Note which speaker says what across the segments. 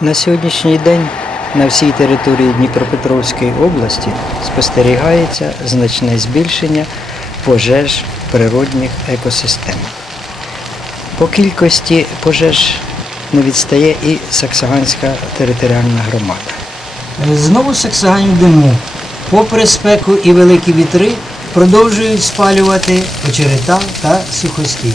Speaker 1: На сьогоднішній день на всій території Дніпропетровської області спостерігається значне збільшення пожеж природних екосистем. По кількості пожеж не відстає і Саксаганська територіальна громада. Знову Саксагань в диму. Попри спеку і великі вітри, продовжують спалювати очерета та сухостій.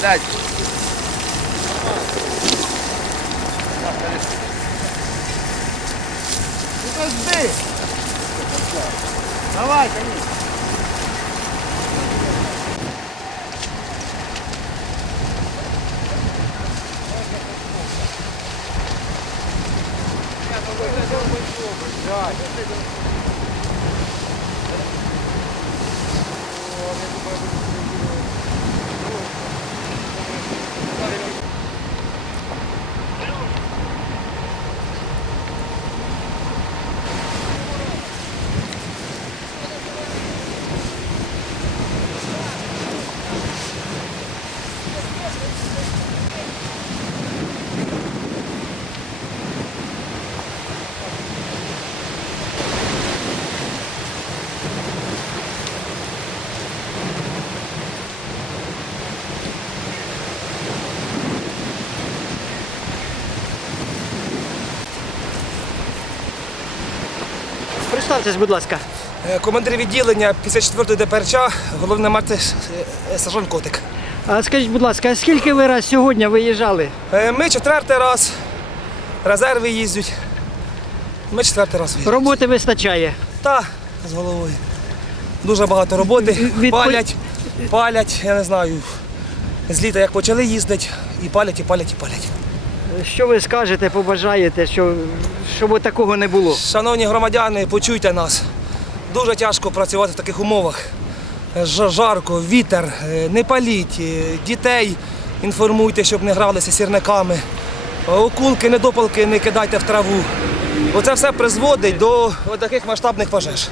Speaker 2: блядь. Подожди! Давай, конечно.
Speaker 3: Блядь, Представтесь, будь ласка.
Speaker 4: Е, Командир відділення 54-ї ДПРЧ, головний марти е, сержант Котик.
Speaker 3: А скажіть, будь ласка, а скільки ви раз сьогодні виїжджали?
Speaker 4: Е, Ми четвертий раз, резерви їздять. Ми четвертий раз виїжджаємо.
Speaker 3: Роботи вистачає.
Speaker 4: Та, з головою. Дуже багато роботи.
Speaker 3: Відпо-
Speaker 4: Палять, палять, я не знаю. З літа як почали їздити, і палять, і палять, і палять.
Speaker 3: Що ви скажете, побажаєте, що, щоб такого не було?
Speaker 4: Шановні громадяни, почуйте нас. Дуже тяжко працювати в таких умовах. Жарко, вітер, е, не паліть, е, дітей інформуйте, щоб не гралися сірниками. Е, Окулки, недопалки не кидайте в траву. Оце все призводить до таких масштабних пожеж.